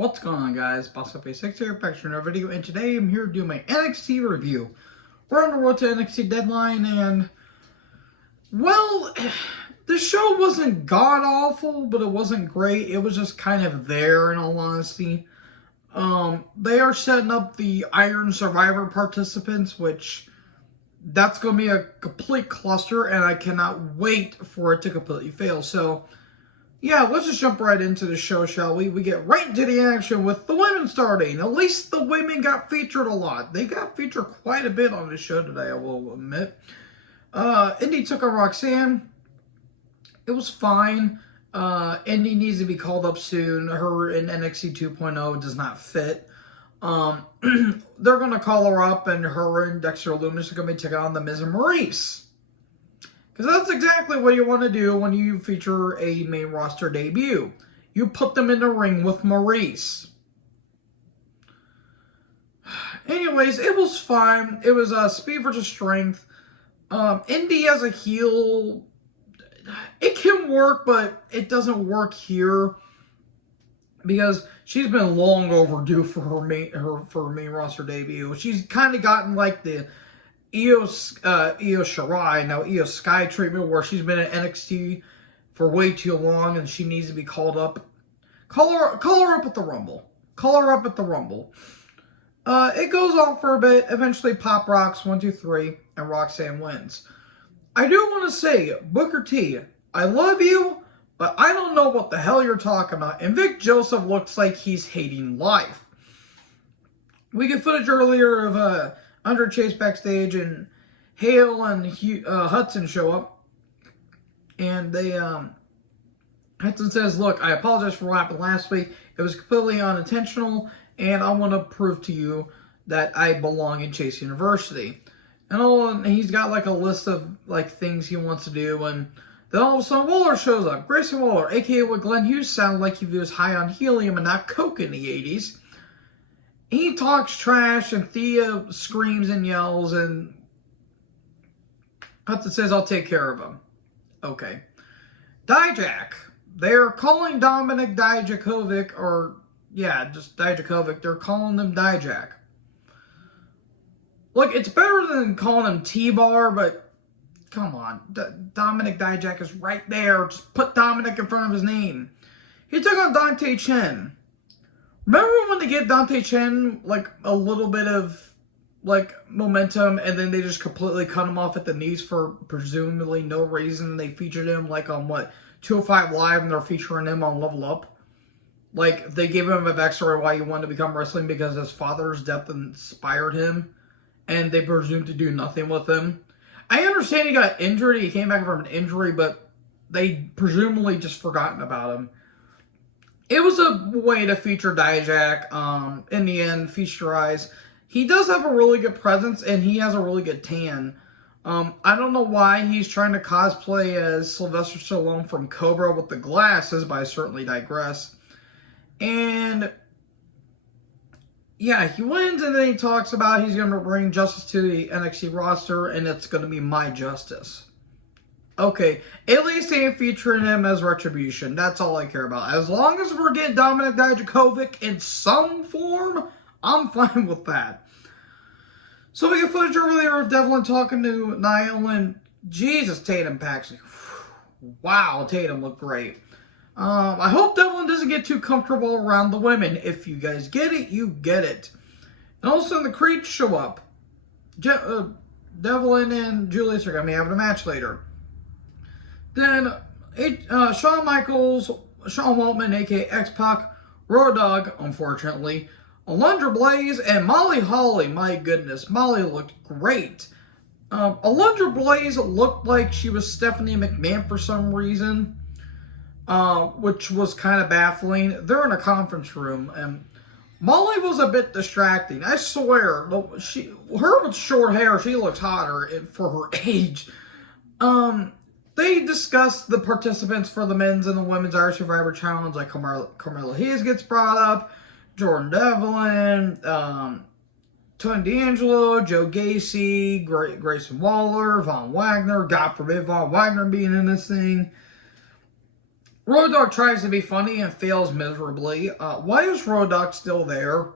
What's going on, guys? BossUp86 here, back to another video, and today I'm here to do my NXT review. We're on the road to NXT deadline, and, well, the show wasn't god-awful, but it wasn't great. It was just kind of there, in all honesty. They are setting up the Iron Survivor participants, which, that's going to be a complete cluster, and I cannot wait for it to completely fail. So, yeah, let's just jump right into the show, shall we? We get right into the action with the women starting. At least the women got featured a lot. They got featured quite a bit on the show today, I will admit. Indy took on Roxanne. It was fine. Indy needs to be called up soon. Her in NXT 2.0 does not fit. They're going to call her up, and her and Dexter Lumis are going to be taking on The Miz and Maurice. Because that's exactly what you want to do when you feature a main roster debut. You put them in the ring with Maurice. Anyways, it was fine. It was speed versus strength. Indy as a heel, it can work, but it doesn't work here. Because she's been long overdue for her main roster debut. She's kind of gotten like the Io Shirai, now Io Sky treatment, where she's been at NXT for way too long and she needs to be called up. Call her up at the Rumble. Call her up at the Rumble. It goes on for a bit. Eventually Pop rocks 1, 2, 3, and Roxanne wins. I do want to say, Booker T, I love you, but I don't know what the hell you're talking about. And Vic Joseph looks like he's hating life. We get footage earlier of Andre Chase backstage, and Hale and Hudson show up, and they, Hudson says, look, I apologize for what happened last week. It was completely unintentional, and I want to prove to you that I belong in Chase University. And he's got like a list of like things he wants to do, and then all of a sudden Waller shows up. Grayson Waller, aka what Glenn Hughes sounded like he was high on helium and not coke in the 80s. He talks trash, and Thea screams and yells, and Hudson says, I'll take care of him. Okay. Dijak. They're calling Dominic Dijakovic, or, yeah, just Dijakovic. They're calling him Dijak. Look, it's better than calling him T-Bar, but come on. Dominic Dijak is right there. Just put Dominic in front of his name. He took on Dante Chen. Remember when they gave Dante Chen, like, a little bit of, like, momentum, and then they just completely cut him off at the knees for presumably no reason? They featured him, like, on, what, 205 Live, and they're featuring him on Level Up? Like, they gave him a backstory why he wanted to become wrestling because his father's death inspired him, and they presumed to do nothing with him. I understand he got injured, he came back from an injury, but they presumably just forgotten about him. It was a way to feature Dijak. In the end, feast your eyes. He does have a really good presence, and he has a really good tan. I don't know why he's trying to cosplay as Sylvester Stallone from Cobra with the glasses, but I certainly digress. And, yeah, he wins, and then he talks about he's going to bring justice to the NXT roster, and it's going to be my justice. Okay, at least they ain't featuring him as Retribution. That's all I care about. As long as we're getting Dominic Dijakovic in some form, I'm fine with that. So we get footage earlier of Devlin talking to Niall, and Jesus, Tatum Paxley. Wow, Tatum looked great. I hope Devlin doesn't get too comfortable around the women. If you guys get it, you get it. And also the Creeds show up. Devlin and Julius are going to be having a match later. Then, Shawn Michaels, Sean Waltman, a.k.a. X-Pac, Road Dogg, unfortunately, Alundra Blaze, and Molly Holly. My goodness, Molly looked great. Alundra Blaze looked like she was Stephanie McMahon for some reason, which was kind of baffling. They're in a conference room, and Molly was a bit distracting. I swear, her with short hair, she looks hotter for her age. They discussed the participants for the men's and the women's Irish Survivor Challenge, like Carmella Hayes gets brought up, Jordan Devlin, Tony D'Angelo, Joe Gacy, Grayson Waller, Von Wagner. God forbid Von Wagner being in this thing. Road Dogg tries to be funny and fails miserably. Why is Road Dogg still there?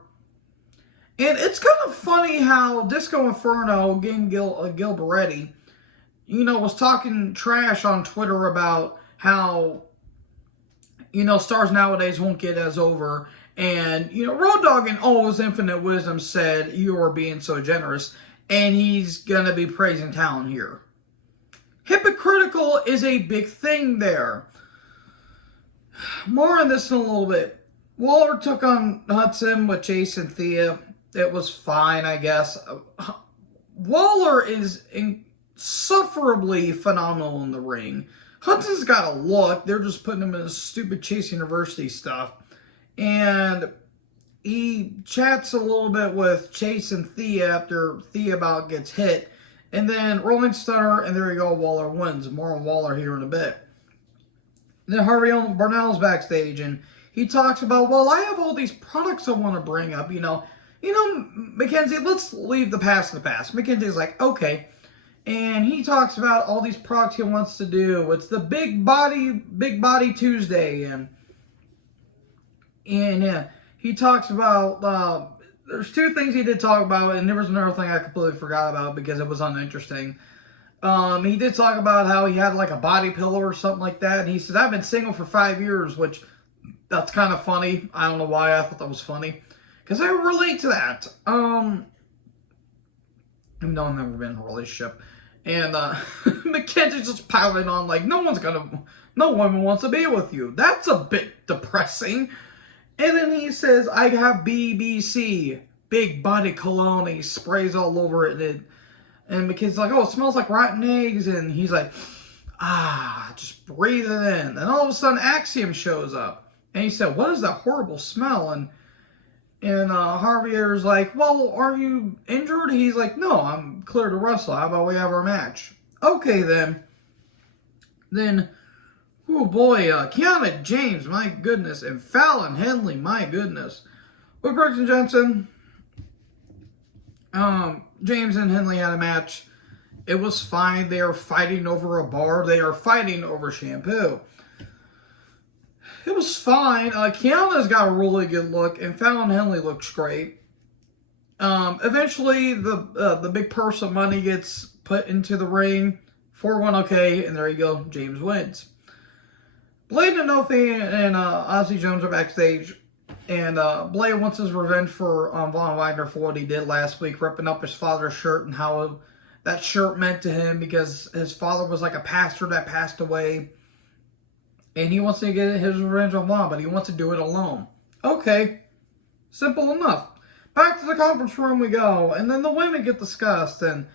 And it's kind of funny how Disco Inferno, again, Gil Beretti, was talking trash on Twitter about how, stars nowadays won't get as over. And, Road Dogg in all his infinite wisdom said, you are being so generous. And he's going to be praising talent here. Hypocritical is a big thing there. More on this in a little bit. Waller took on Hudson with Chase and Thea. It was fine, I guess. Waller is insufferably phenomenal in the ring. Hudson's got a look. They're just putting him in this stupid Chase University stuff. And he chats a little bit with Chase and Thea after Thea about gets hit. And then Rolling Stunner, and there you go, Waller wins. More on Waller here in a bit. Then Harvey Barnell's backstage, and he talks about, well, I have all these products I want to bring up, Mackenzie, let's leave the past in the past. Mackenzie's like, okay. And he talks about all these products he wants to do. It's the Big Body Tuesday. And he talks about, there's two things he did talk about, and there was another thing I completely forgot about because it was uninteresting. He did talk about how he had like a body pillow or something like that. And he said, I've been single for 5 years, which that's kind of funny. I don't know why I thought that was funny. Because I relate to that. Even though I've never been in a relationship. And Mackenzie's just piling on like, no woman wants to be with you. That's a bit depressing. And then he says, I have BBC, Big Body Cologne. He sprays all over it. And Mackenzie's like, oh, it smells like rotten eggs. And he's like, just breathe it in. And all of a sudden, Axiom shows up. And he said, what is that horrible smell? And Javier's like, well, are you injured? He's like, no, I'm clear to wrestle. How about we have our match? Okay, then. Oh boy, Kiana James, my goodness. And Fallon Henley, my goodness. With Brooks and Jensen, James and Henley had a match. It was fine. They are fighting over a bar. They are fighting over shampoo. It was fine. Kiana's got a really good look, and Fallon Henley looks great. Eventually, the big purse of money gets put into the ring. 4-1, okay, and there you go. James wins. Blade and Nofi and Ozzy Jones are backstage, and Blade wants his revenge for Von Wagner for what he did last week, ripping up his father's shirt and how that shirt meant to him because his father was like a pastor that passed away. And he wants to get his revenge on Vaughn, but he wants to do it alone. Okay. Simple enough. Back to the conference room we go. And then the women get discussed. And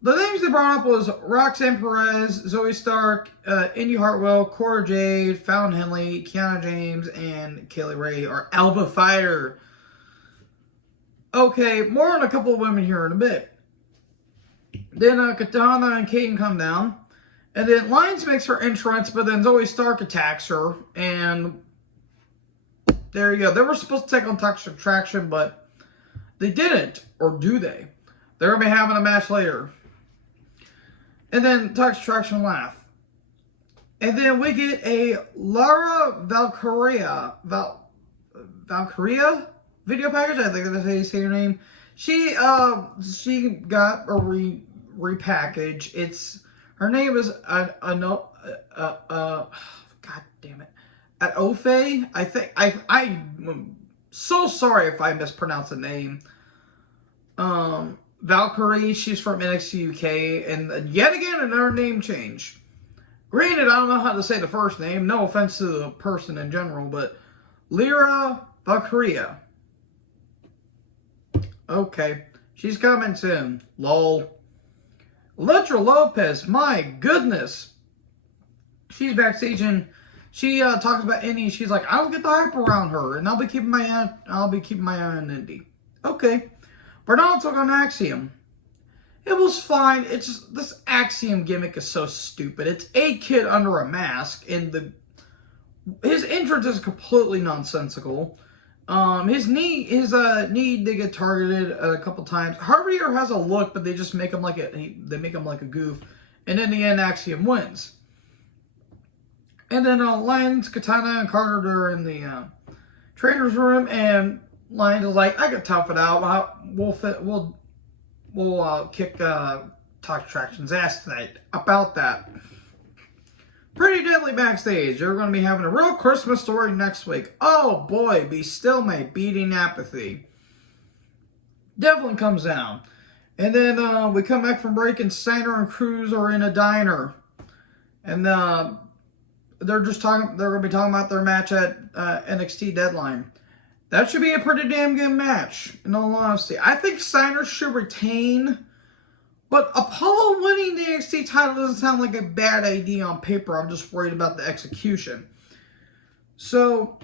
the names they brought up was Roxanne Perez, Zoe Stark, Indy Hartwell, Cora Jade, Fallon Henley, Kiana James, and Kaylee Ray, or Alba Fighter. Okay, more on a couple of women here in a bit. Then Katana and Kaden come down. And then Lyons makes her entrance, but then Zoe Stark attacks her. And there you go. They were supposed to take on Toxic Attraction, but they didn't. Or do they? They're going to be having a match later. And then Toxic Attraction laugh. And then we get a Laura Valkyria video package. I think that's how you say her name. She got a repackage. Her name is God damn it, Aofe. I think I'm so sorry if I mispronounce the name. Valkyrie. She's from NXT UK, and yet again another name change. Granted, I don't know how to say the first name. No offense to the person in general, but Lyra Valkyria. Okay, she's coming soon. Lol. Electra Lopez, my goodness. She's backstage and she talks about Indy. She's like, I don't get the hype around her, and I'll be keeping my eye on Indy. Okay. Bernal took on Axiom. It was fine. It's just, this Axiom gimmick is so stupid. It's a kid under a mask, and his entrance is completely nonsensical. His knee did get targeted a couple times. Harvier has a look, but they just make him like a goof. And in the end, Axiom wins. And then Lions, Katana, and Carter are in the trainer's room, and Lions is like, I can tough it out. We'll kick Toxic Attraction's ass tonight. About that. Pretty Deadly backstage. They're going to be having a real Christmas story next week. Oh boy, be still my beating apathy. Devlin comes down. And then we come back from break, and Steiner and Cruz are in a diner. And they're going to be talking about their match at NXT Deadline. That should be a pretty damn good match, in all honesty. I think Steiner should retain, but Apollo winning the NXT title doesn't sound like a bad idea on paper. I'm just worried about the execution. So,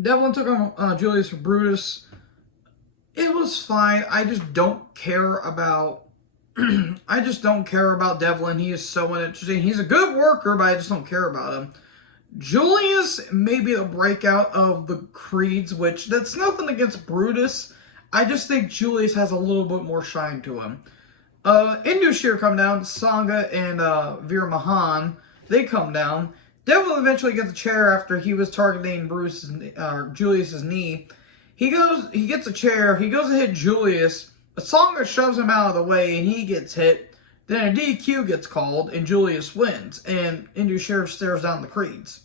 Devlin took on Julius Brutus. It was fine. I just don't care about Devlin. He is so uninteresting. He's a good worker, but I just don't care about him. Julius may be the breakout of the Creeds, which that's nothing against Brutus. I just think Julius has a little bit more shine to him. Indus come down. Sangha and Veer Mahan, they come down. Devlin eventually gets a chair after he was targeting Julius's knee. He gets a chair. He goes to hit Julius. Sangha shoves him out of the way, and he gets hit. Then a DQ gets called, and Julius wins. And Indus stares down the Creeds.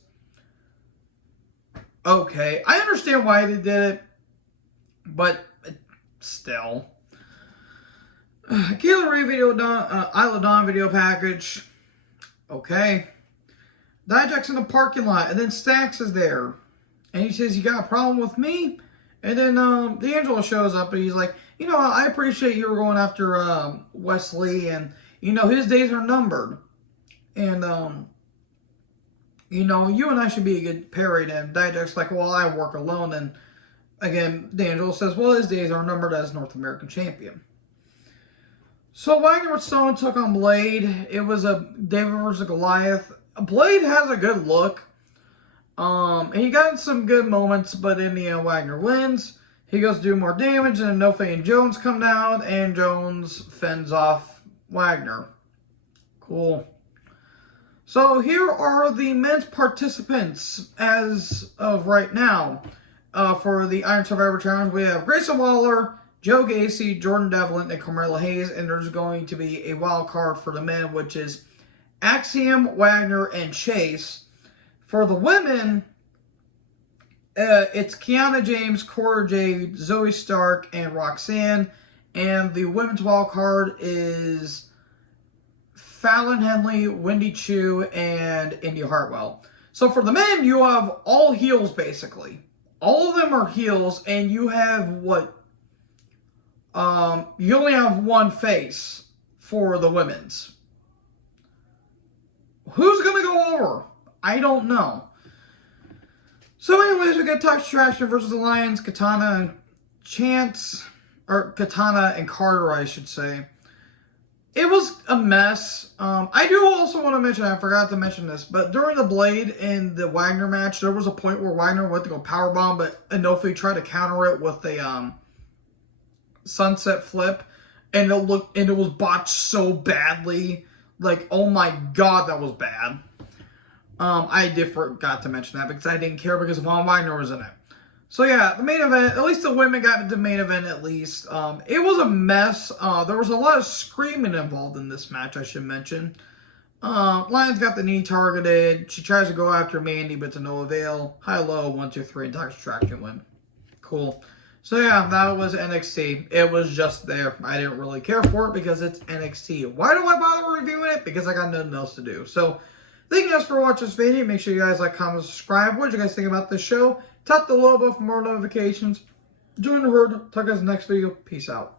Okay, I understand why they did it, but still. Kayla Ray video done, Isla Dawn video package. Okay. Dijak's in the parking lot, and then Stacks is there. And he says, you got a problem with me? And then D'Angelo shows up, and he's like, you know, I appreciate you were going after Wesley, and, you know, his days are numbered. And, you know, you and I should be a good pairing. And Dijak's like, well, I work alone. And, again, D'Angelo says, well, his days are numbered as North American champion. So Wagner and Stone took on Blade. It was a David versus Goliath. Blade has a good look. And he got some good moments, but in the end, Wagner wins. He goes to do more damage, and Nofe and Jones come down, and Jones fends off Wagner. Cool. So here are the men's participants as of right now. For the Iron Survivor Challenge, we have Grayson Waller, Joe Gacy, Jordan Devlin, and Carmella Hayes. And there's going to be a wild card for the men, which is Axiom, Wagner, and Chase. For the women, it's Kiana James, Cora Jade, Zoe Stark, and Roxanne. And the women's wild card is Fallon Henley, Wendy Chu, and Indy Hartwell. So for the men, you have all heels, basically. All of them are heels, and you have what? You only have one face for the women's. Who's going to go over? I don't know. So anyways, we got Toxic Attraction versus the Lions, Katana and Chance, or Katana and Carter, I should say. It was a mess. I do also want to mention, I forgot to mention this, but during the Blade and the Wagner match, there was a point where Wagner went to go powerbomb, but Inoue tried to counter it with a sunset flip, and it was botched so badly. Like, oh my god, that was bad. I forgot to mention that because I didn't care because Von Wagner was in it. So yeah, the main event, at least the women got the main event at least. It was a mess. There was a lot of screaming involved in this match, I should mention. Lions got the knee targeted. She tries to go after Mandy, but to no avail. High-low, 1, 2, 3, and Toxic Attraction win. Cool. So yeah, that was NXT. It was just there. I didn't really care for it because it's NXT. Why do I bother reviewing it? Because I got nothing else to do. So, thank you guys for watching this video. Make sure you guys like, comment, subscribe. What did you guys think about this show? Tap the little bell for more notifications. Join the herd. Talk to you guys in the next video. Peace out.